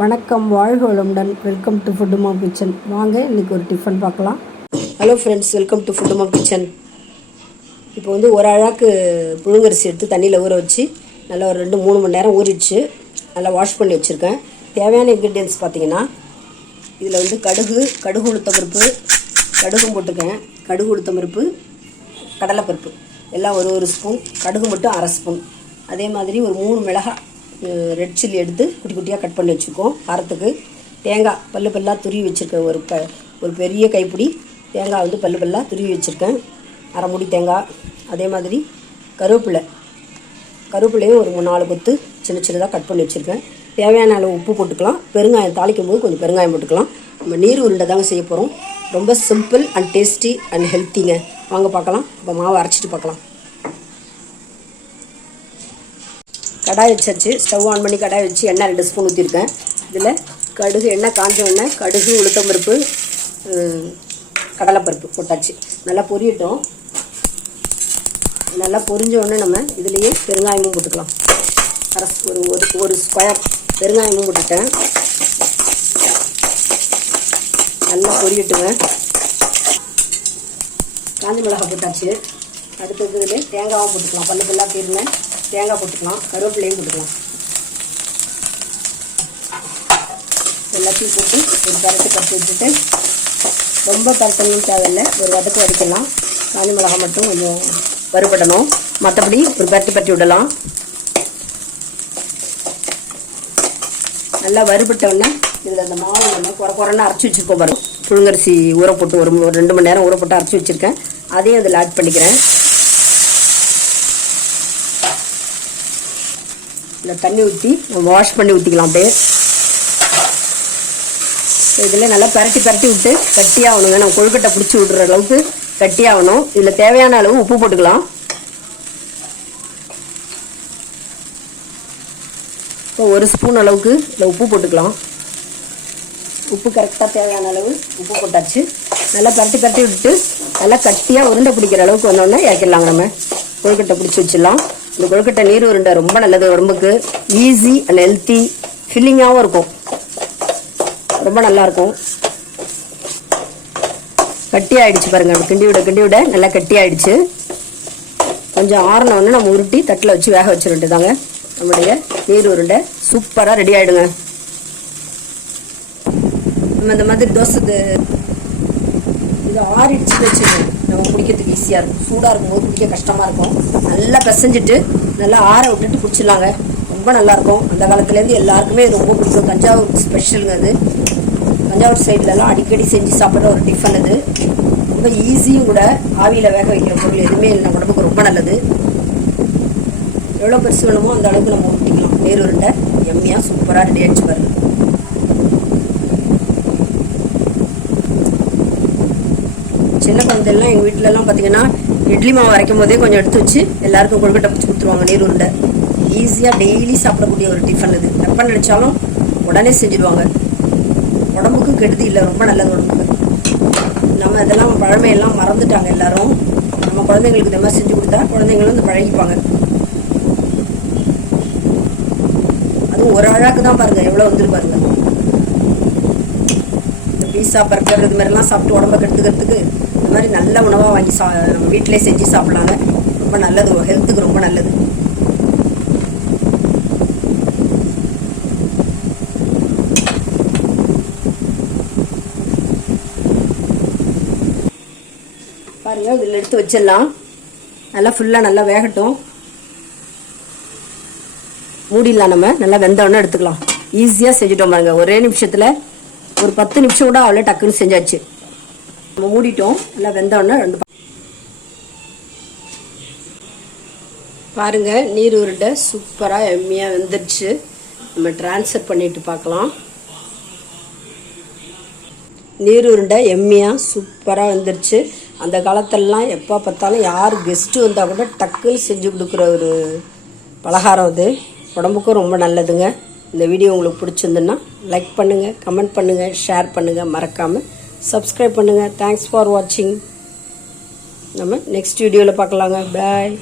வணக்கம் வாழ்க வளமுடன். வெல்கம் டு ஃபுட்டுமா கிச்சன் வாங்க இன்றைக்கி ஒரு டிஃபன் பார்க்கலாம். ஹலோ ஃப்ரெண்ட்ஸ் வெல்கம் டு ஃபுட்டுமா கிச்சன் இப்போ வந்து ஒரு அழாக்கு புழுங்கரிசி எடுத்து தண்ணியில் ஊற வச்சு நல்லா ஒரு ரெண்டு மூணு மணி நேரம் ஊறிடுச்சு. நல்லா வாஷ் பண்ணி வச்சுருக்கேன். தேவையான இன்க்ரீடியன்ஸ் பார்த்தீங்கன்னா இதில் வந்து கடுகு கடுகு உளுத்த பருப்பு கடுகும் போட்டிருக்கேன். கடுகு உளுத்த பருப்பு கடலைப்பருப்பு. எல்லாம் ஒரு ஒரு ஸ்பூன் கடுகு மட்டும் அரை ஸ்பூன் அதே மாதிரி ஒரு மூணு மிளகாய் ரெட் சில்லி எடுத்து குட்டி குட்டியாக கட் பண்ணி வச்சுருக்கோம். வாரத்துக்கு தேங்காய் பல்லு பல்லாக துருவி வச்சுருக்கேன். ஒரு க ஒரு பெரிய கைப்பிடி தேங்காய் வந்து பல்லு பல்லாக துருவி வச்சுருக்கேன். அரைமுடி தேங்காய். அதே மாதிரி கருவேப்பிலை. கருவேப்பிலையும் ஒரு நாலு கொத்து சின்ன சின்னதாக கட் பண்ணி வச்சுருக்கேன். தேவையான அளவு உப்பு போட்டுக்கலாம். பெருங்காயம் தாளிக்கும் போது கொஞ்சம் பெருங்காயம் போட்டுக்கலாம். நம்ம நீர் உருண்டை தாங்க செய்ய போகிறோம் ரொம்ப சிம்பிள் அண்ட் டேஸ்டி அண்ட் ஹெல்த்திங்க வாங்க பார்க்கலாம். இப்போ மாவை அரைச்சிட்டு பார்க்கலாம். கடாய் வச்சாச்சு. ஸ்டவ் ஆன் பண்ணி கடாய் வச்சு எண்ணெய் ரெண்டு ஸ்பூன் ஊற்றிருக்கேன் இதில் கடுகு எண்ணெய் காஞ்ச எண்ணெய் கடுகு உளுத்தம்பருப்பு பருப்பு கடலைப்பருப்பு போட்டாச்சு. நல்லா பொரியட்டும். நல்லா பொரிஞ்ச உடனே நம்ம இதுலேயே பெருங்காயமும் போட்டுக்கலாம். அரை ஒரு ஒரு ஒரு ஸ்கொயர் பெருங்காயமும் போட்டுட்டேன். நல்லா பொரியட்டுங்க. காஞ்சி மிளகாய் போட்டாச்சு. அடுத்தது இதில் தேங்காவும் போட்டுக்கலாம். பல்லு பல்லாக தீர்னேன் தேங்காய் போட்டுக்கலாம் கருவேப்பிலையும் போட்டுக்கலாம். எல்லாத்தையும் போட்டு ஒரு பரட்டு பறித்து விட்டுட்டு ரொம்ப பரட்டணும் தேவையில்லை. ஒரு வதக்கு வதக்கலாம் காஞ்சி மிளகாய் மட்டும் கொஞ்சம் வறுபடணும். மற்றபடி ஒரு பரட்டி பரட்டி விடலாம். நல்லா வறுபட்டோன்னே இதில் அந்த மாவு நம்ம குறை குறைன்னு அரைச்சி வச்சுருக்கோம் பாருங்க. புழுங்கரிசி ஊற போட்டு ஒரு ஒரு ரெண்டு மணி நேரம் ஊற போட்டு அரைச்சி வச்சுருக்கேன். அதையும் அதில் ஆட் பண்ணிக்கிறேன். இதில் தண்ணி ஊற்றி வாஷ் பண்ணி ஊற்றிக்கலாம் அப்படியே. இதில் நல்லா பரட்டி பரட்டி விட்டு கட்டியாகணுங்க நான் கொழுக்கட்டை பிடிச்சி விடுற அளவுக்கு கட்டியாகணும். இதில் தேவையான அளவு உப்பு போட்டுக்கலாம். இப்போ ஒரு ஸ்பூன் அளவுக்கு இதில் உப்பு போட்டுக்கலாம். உப்பு கரெக்டாக தேவையான அளவு உப்பு போட்டாச்சு. நல்லா பரட்டி பரட்டி விட்டு நல்லா கட்டியாக உருண்டை பிடிக்கிற அளவுக்கு வந்தோடனே இறக்கிடலாங்க நம்ம. கொழுக்கட்டை பிடிச்சி வச்சிடலாம். இந்த கொழுக்கட்டை நீர் உருண்டை ரொம்ப நல்லது உடம்புக்கு ஈஸி அண்ட் ஹெல்த்தி ஃபில்லிங்காகவும் இருக்கும். ரொம்ப நல்லா இருக்கும் கட்டி ஆயிடுச்சு பாருங்க கிண்டி விட கிண்டி விட நல்லா கட்டி ஆயிடுச்சு கொஞ்சம் ஆறின உடனே நம்ம உருட்டி தட்டில் வச்சு வேக வச்சிட தாங்க நம்மளுடைய நீர் உருண்டை சூப்பராக ரெடி ஆயிடுங்க. நம்ம இந்த மாதிரி தோசை இது- ஆறிடுச்சு வச்சுக்கோங்க நம்ம குடிக்கிறதுக்கு ஈஸியாக இருக்கும். சூடாக இருக்கும்போது குடிக்க கஷ்டமாக இருக்கும். நல்லா பிசைஞ்சிட்டு நல்லா ஆற விட்டுட்டு குடிச்சிடலாங்க. ரொம்ப நல்லாயிருக்கும் அந்த காலத்துலேருந்து எல்லாருக்குமே இது ரொம்ப பிடிக்கும். தஞ்சாவூர் ஸ்பெஷலுங்க அது. தஞ்சாவூர் சைட்லலாம் அடிக்கடி செஞ்சு சாப்பிட்ற ஒரு டிஃபன் அது. ரொம்ப ஈஸியும் கூட ஆவியில் வேக வைக்கிற பொருள் எதுவுமே இல்லை. நம்ம உடம்புக்கு ரொம்ப நல்லது. எவ்வளோ பெருசு வேணுமோ அந்த அளவுக்கு நம்ம ஊட்டிக்கலாம் வேறு உருண்டை எம்மியாக சூப்பராக ரெடி ஆகிடுச்சு பாருங்க. அதெல்லாம் எங்கள் வீட்டிலலாம் பார்த்தீங்கன்னா இட்லி மாவு அரைக்கும் போதே கொஞ்சம் எடுத்து வச்சு எல்லாருக்கும் கொழுக்கட்டை பிடிச்சி கொடுத்துருவாங்க நீர் உருண்டை. ஈஸியாக டெய்லி சாப்பிடக்கூடிய ஒரு டிஃபன் இது எப்போ நினச்சாலும் உடனே செஞ்சுடுவாங்க உடம்புக்கும் கெடுதி இல்லை ரொம்ப நல்லது உடம்புக்கு. நம்ம இதெல்லாம் பழமையெல்லாம் மறந்துட்டாங்க எல்லாரும். நம்ம குழந்தைங்களுக்கு இந்த மாதிரி செஞ்சு கொடுத்தா குழந்தைங்களும் வந்து பழகிப்பாங்க. அதுவும் ஒரு அழகாக்கு தான் பாருங்க எவ்வளோ வந்துரு பாருங்க. இந்த பீஸா பர்கர் இது மாதிரிலாம் சாப்பிட்டு உடம்ப கெடுத்துக்கிறதுக்கு இந்த மாதிரி நல்ல உணவாக வாங்கி சா நம்ம வீட்டிலே செஞ்சு சாப்பிட்லாங்க ரொம்ப நல்லது ஹெல்த்துக்கு ரொம்ப நல்லது. பாருங்க இதில் எடுத்து வச்சிடலாம். நல்லா ஃபுல்லாக நல்லா வேகட்டும். மூடிடலாம் நம்ம நல்லா வெந்தோடனே எடுத்துக்கலாம். ஈஸியாக செஞ்சுட்டோம் பாருங்க. ஒரே நிமிஷத்தில் ஒரு பத்து நிமிஷம் கூட அவ்வளோ டக்குன்னு செஞ்சாச்சு. நம்ம மூடிட்டோம். நல்லா வெந்தோடனே ரெண்டு பாருங்கள் நீர் உருண்டை சூப்பராக எம்மியாக வெந்துருச்சு நம்ம ட்ரான்ஸ்ஃபர் பண்ணிட்டு பார்க்கலாம். நீர் உருண்டை எம்மியாக சூப்பராக வந்துருச்சு அந்த காலத்திலலாம் எப்போ பார்த்தாலும் யார் கெஸ்ட்டு வந்தால் கூட டக்குன்னு செஞ்சு கொடுக்குற ஒரு பலகாரம் அது. உடம்புக்கும் ரொம்ப நல்லதுங்க. இந்த வீடியோ உங்களுக்கு பிடிச்சிருந்துன்னா லைக் பண்ணுங்கள் கமெண்ட் பண்ணுங்கள் ஷேர் பண்ணுங்கள் மறக்காமல் சப்ஸ்கிரைப் பண்ணுங்கள் தேங்க்ஸ் ஃபார் வாட்சிங் நம்ம நெக்ஸ்ட் வீடியோவில் பார்க்கலாங்க. பாய்